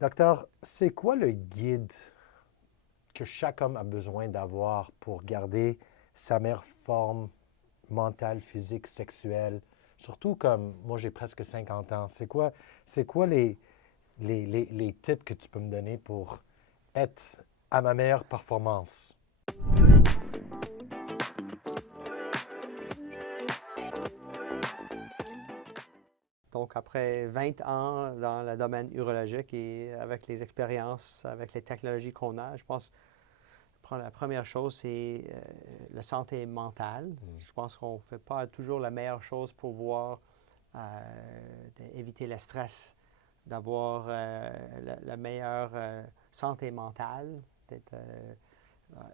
Docteur, c'est quoi le guide que chaque homme a besoin d'avoir pour garder sa meilleure forme mentale, physique, sexuelle? Surtout comme moi, j'ai presque 50 ans. C'est quoi les tips que tu peux me donner pour être à ma meilleure performance? Donc, après 20 ans dans le domaine urologique et avec les expériences, avec les technologies qu'on a, je pense que la première chose, c'est la santé mentale. Je pense qu'on ne fait pas toujours la meilleure chose pour voir, éviter le stress, d'avoir la meilleure santé mentale, d'être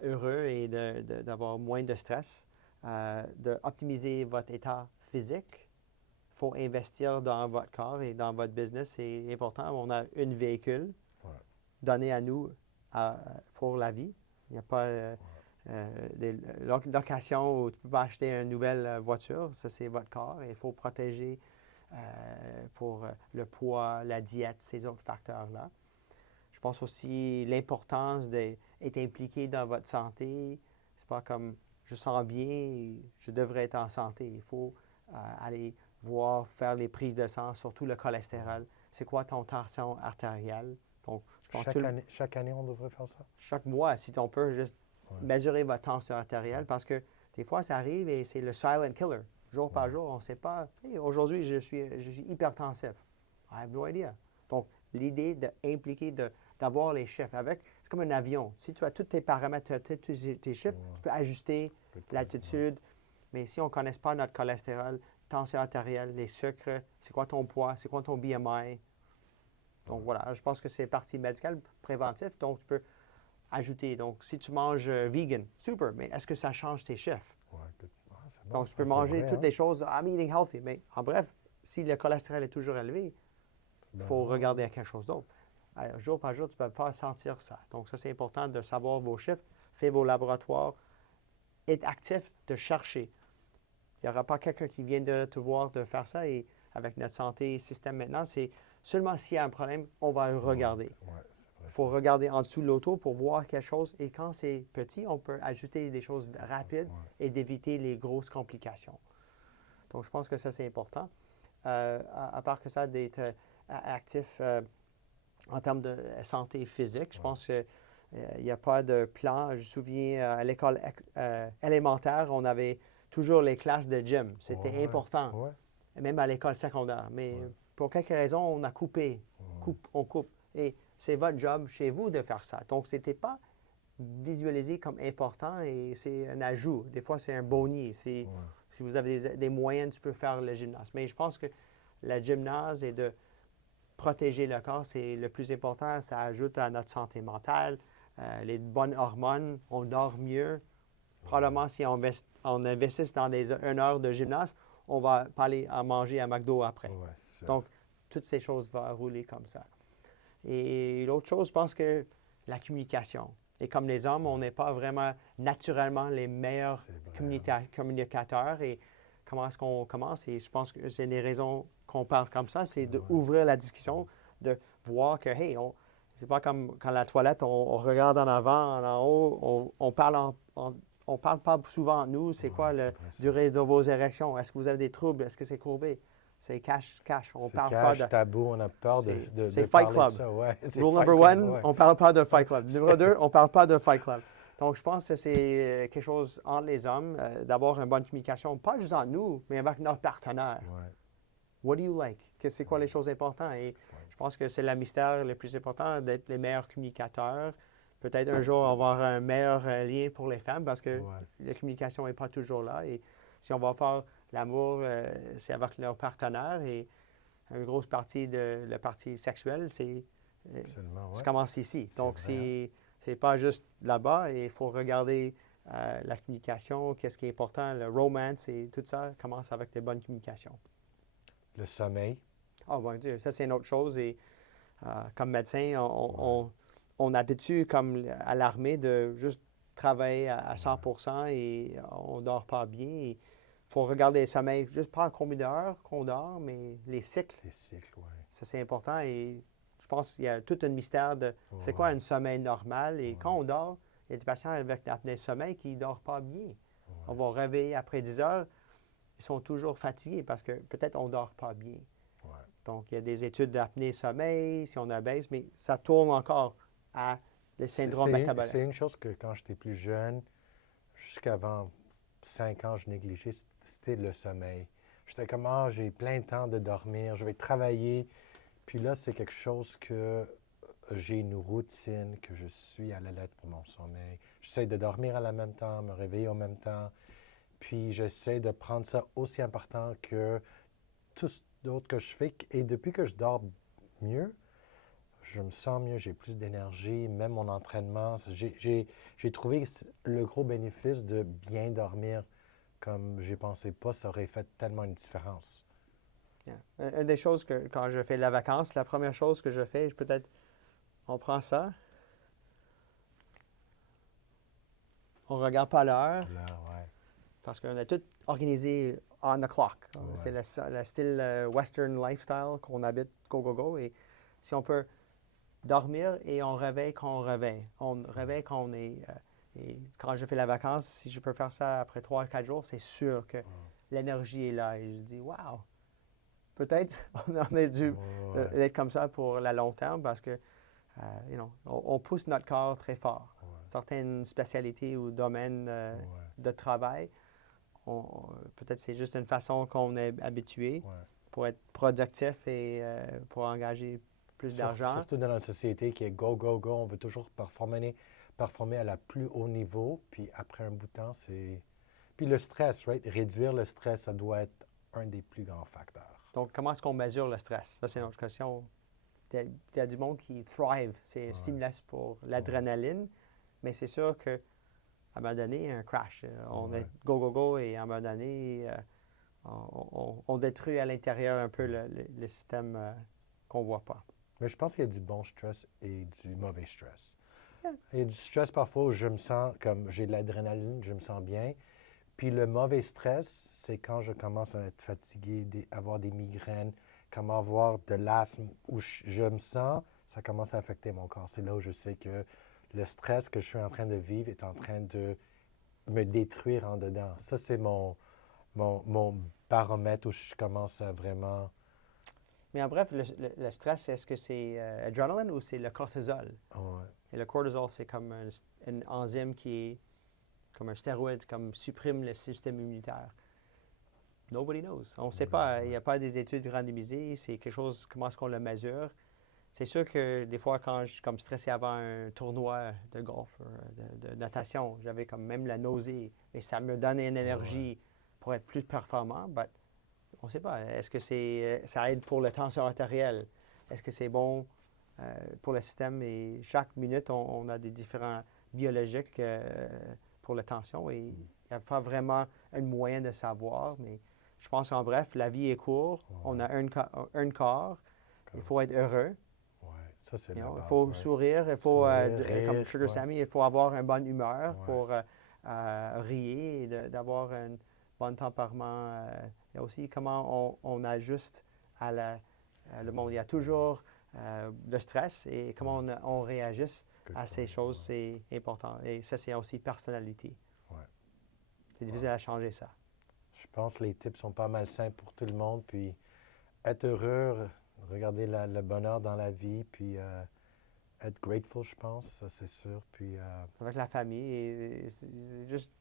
heureux et d'avoir moins de stress, d'optimiser votre état physique. Il faut investir dans votre corps et dans votre business. C'est important. On a un véhicule Ouais. donné à nous pour la vie. Il n'y a pas des locations où tu peux pas acheter une nouvelle voiture. Ça, c'est votre corps. Et il faut protéger pour le poids, la diète, ces autres facteurs-là. Je pense aussi l'importance d'être impliqué dans votre santé. C'est pas comme je sens bien, je devrais être en santé. Il faut aller voir, faire les prises de sang, surtout le cholestérol. C'est quoi ton tension artérielle? Donc, je pense que Chaque année, on devrait faire ça? chaque mois, si on peut juste Ouais. mesurer votre tension artérielle, parce que des fois, ça arrive et c'est le silent killer. Jour par jour, on ne sait pas. Hey, aujourd'hui, je suis hypertensif. I have no idea. Donc, l'idée d'impliquer, d'avoir les chiffres avec, c'est comme un avion. Si tu as tous tes paramètres, tous tes chiffres, tu peux ajuster l'altitude. Mais si on ne connaît pas notre cholestérol, tension artérielle, les sucres, c'est quoi ton poids, c'est quoi ton BMI. Donc voilà, je pense que c'est partie médicale, préventif. Donc tu peux ajouter. Donc si tu manges vegan, super, mais est-ce que ça change tes chiffres? Ouais, c'est bon. Donc tu peux Ah, c'est manger vrai, toutes hein? les choses, I'm eating healthy. Mais en bref, si le cholestérol est toujours élevé, il Ben, faut ouais, regarder ouais. à quelque chose d'autre. Jour par jour, tu peux faire sentir ça. Donc ça, c'est important de savoir vos chiffres, faire vos laboratoires, être actif, de chercher. Il n'y aura pas quelqu'un qui vient de te voir de faire ça. Et avec notre santé système maintenant, c'est seulement s'il y a un problème, on va regarder. Ouais, c'est vrai Il faut ça. regarder en dessous de l'auto pour voir quelque chose. Et quand c'est petit, on peut ajuster des choses rapides Ouais. et d'éviter les grosses complications. Donc, je pense que ça, c'est important. À part que ça, d'être actif en termes de santé physique, je Ouais. pense qu'il n'y a pas de plan. Je me souviens, à l'école élémentaire, on avait toujours les classes de gym. C'était Ouais, important, ouais, même à l'école secondaire. Mais ouais. pour quelque raison, on a coupé. On coupe. Et c'est votre job chez vous de faire ça. Donc, ce n'était pas visualisé comme important et c'est un ajout. Des fois, c'est un boni. Si vous avez des moyens, tu peux faire le gymnase. Mais je pense que la gymnase et de protéger le corps, c'est le plus important. Ça ajoute à notre santé mentale, les bonnes hormones, on dort mieux. Probablement, si on investit dans une heure de gymnase, on va pas aller à manger à McDo après. Ouais, c'est sûr. Donc, toutes ces choses vont rouler comme ça. Et l'autre chose, je pense que la communication. Et comme les hommes, on n'est pas vraiment naturellement les meilleurs C'est vrai, hein? communicateurs. Et comment est-ce qu'on commence? Et je pense que c'est des raisons qu'on parle comme ça, c'est Ouais. d'ouvrir la discussion, de voir que, hey, c'est pas comme quand la toilette, on regarde en avant, en haut, on parle on parle pas souvent entre nous. C'est quoi Ouais, la c'est vrai ça. durée de vos érections? Est-ce que vous avez des troubles? Est-ce que c'est courbé? C'est cash. On C'est parle pas de... cash, tabou, on a peur de, de, C'est de Fight parler de Club. ça. Ouais, c'est Rule number Fight Club, one, ouais. on ne parle pas de Fight Club. Numéro deux, on ne parle pas de Fight Club. Donc, je pense que c'est quelque chose entre les hommes, d'avoir une bonne communication, pas juste entre nous, mais avec notre partenaire. Ouais, What do you like? C'est quoi les choses importantes? Et ouais. je pense que c'est le mystère le plus important d'être les meilleurs communicateurs. Peut-être un jour avoir un meilleur lien pour les femmes parce que Ouais. la communication n'est pas toujours là. Et si on va faire l'amour, c'est avec leur partenaire. Et une grosse partie de la partie sexuelle, Absolument, ça ouais. commence ici. C'est Donc, vrai, hein? c'est pas juste là-bas. Et il faut regarder la communication, qu'est-ce qui est important, le romance et tout ça commence avec des bonnes communications. Le sommeil. Oh, mon Dieu, ça, c'est une autre chose. Et comme médecin, Ouais, on habitue, comme à l'armée, de juste travailler à ouais. 100% et on ne dort pas bien. Il faut regarder le sommeil, juste pas combien d'heures qu'on dort, mais les cycles. Les cycles, ouais. Ça, c'est important. Et je pense qu'il y a tout un mystère de c'est quoi un sommeil normal. Et quand on dort, il y a des patients avec l'apnée de sommeil qui ne dorment pas bien. On va réveiller après 10 heures, ils sont toujours fatigués parce que peut-être on ne dort pas bien. Donc, il y a des études d'apnée de sommeil, si on abaisse, mais ça tourne encore à le syndrome métabolique. C'est une chose que quand j'étais plus jeune, jusqu'avant 5 ans, je négligeais, c'était le sommeil. J'étais comme, j'ai plein de temps de dormir, je vais travailler. Puis là, c'est quelque chose que j'ai une routine, que je suis à la lettre pour mon sommeil. J'essaie de dormir à la même temps, me réveiller au même temps. Puis j'essaie de prendre ça aussi important que tout d'autres que je fais. Et depuis que je dors mieux, je me sens mieux, j'ai plus d'énergie, même mon entraînement. J'ai trouvé le gros bénéfice de bien dormir comme j'ai pensé pas, ça aurait fait tellement une différence. Yeah. Une des choses que quand je fais la vacance, la première chose que je fais, peut-être, on prend ça, on ne regarde pas l'heure, parce qu'on a tout organisé on the clock. C'est le style Western lifestyle qu'on habite go, go, go. Et si on peut dormir et on réveille quand on réveille. On réveille quand on est... et quand je fais la vacance, si je peux faire ça après 3-4 jours, c'est sûr que l'énergie est là. Et je dis, wow, peut-être on a dû être comme ça pour le long terme parce que, on pousse notre corps très fort. Certaines spécialités ou domaines de travail, peut-être c'est juste une façon qu'on est habitué pour être productif et pour engager plus d'argent. Surtout dans notre société qui est go, go, go, on veut toujours performer à la plus haut niveau, puis après un bout de temps, c'est... Puis le stress, réduire le stress, ça doit être un des plus grands facteurs. Donc, comment est-ce qu'on mesure le stress? Ça, c'est une autre question. Il y a du monde qui thrive, c'est un stimulus pour l'adrénaline, mais c'est sûr qu'à un moment donné, un crash. On est go, go, go, et à un moment donné, on détruit à l'intérieur un peu le système qu'on ne voit pas. Mais je pense qu'il y a du bon stress et du mauvais stress. Il y a du stress parfois où je me sens comme j'ai de l'adrénaline, je me sens bien. Puis le mauvais stress, c'est quand je commence à être fatigué, avoir des migraines, comme avoir de l'asthme, où je me sens, ça commence à affecter mon corps. C'est là où je sais que le stress que je suis en train de vivre est en train de me détruire en dedans. Ça, c'est mon baromètre où je commence à vraiment... Mais en bref, le stress, est-ce que c'est adrénaline ou c'est le cortisol? Et le cortisol, c'est comme une enzyme qui est comme un stéroïde, comme supprime le système immunitaire. Nobody knows. On ne sait pas. Il n'y a pas des études randomisées. C'est quelque chose, comment est-ce qu'on le mesure? C'est sûr que des fois, quand je suis comme stressé avant un tournoi de golf ou de natation, j'avais comme même la nausée. Et ça me donnait une énergie pour être plus performant. Mais on ne sait pas. Est-ce que ça aide pour le tension artérielle? Est-ce que c'est bon pour le système? Et chaque minute, on a des différents biologiques pour la tension. Et il n'y a pas vraiment un moyen de savoir. Mais je pense qu'en bref, la vie est courte. On a un corps. Il faut être heureux. Ça, c'est la base, il faut sourire. Il faut, comme Sugar Sammy, il faut avoir une bonne humeur pour rire et d'avoir un bon tempérament. Il y a aussi comment on ajuste à le monde. Il y a toujours le stress et comment on réagisse à ces choses, c'est important. Et ça, c'est aussi personnalité. C'est difficile à changer ça. Je pense que les tips sont pas mal simples pour tout le monde. Puis être heureux, regarder le bonheur dans la vie, puis être grateful, je pense, ça c'est sûr. Puis avec la famille, et juste...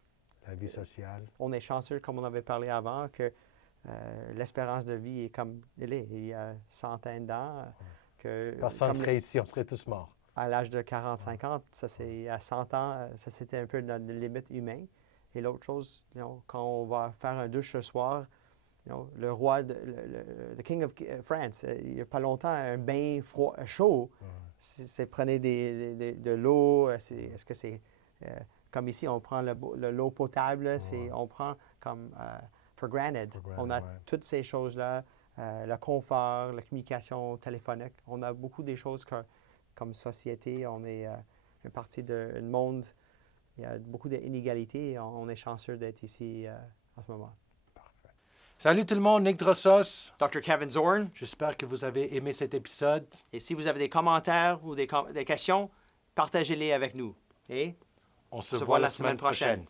La vie sociale. On est chanceux, comme on avait parlé avant, que l'espérance de vie est comme elle est. Il y a centaines d'ans. Personne ne serait ici, on serait tous morts. À l'âge de 40-50, ça c'est à 100 ans, ça c'était un peu notre limite humaine. Et l'autre chose, quand on va faire un douche ce soir, le roi, the King of France, il n'y a pas longtemps, un bain froid, chaud, c'est prenez de l'eau, est-ce que c'est... comme ici, on prend l'eau potable, on prend comme for granted. On a toutes ces choses-là, le confort, la communication téléphonique. On a beaucoup des choses comme société. On est une partie d'un monde. Il y a beaucoup d'inégalités. On est chanceux d'être ici en ce moment. Parfait. Salut tout le monde, Nick Drossos. Dr. Kevin Zorn. J'espère que vous avez aimé cet épisode. Et si vous avez des commentaires ou des questions, partagez-les avec nous. Et On se voit la semaine prochaine.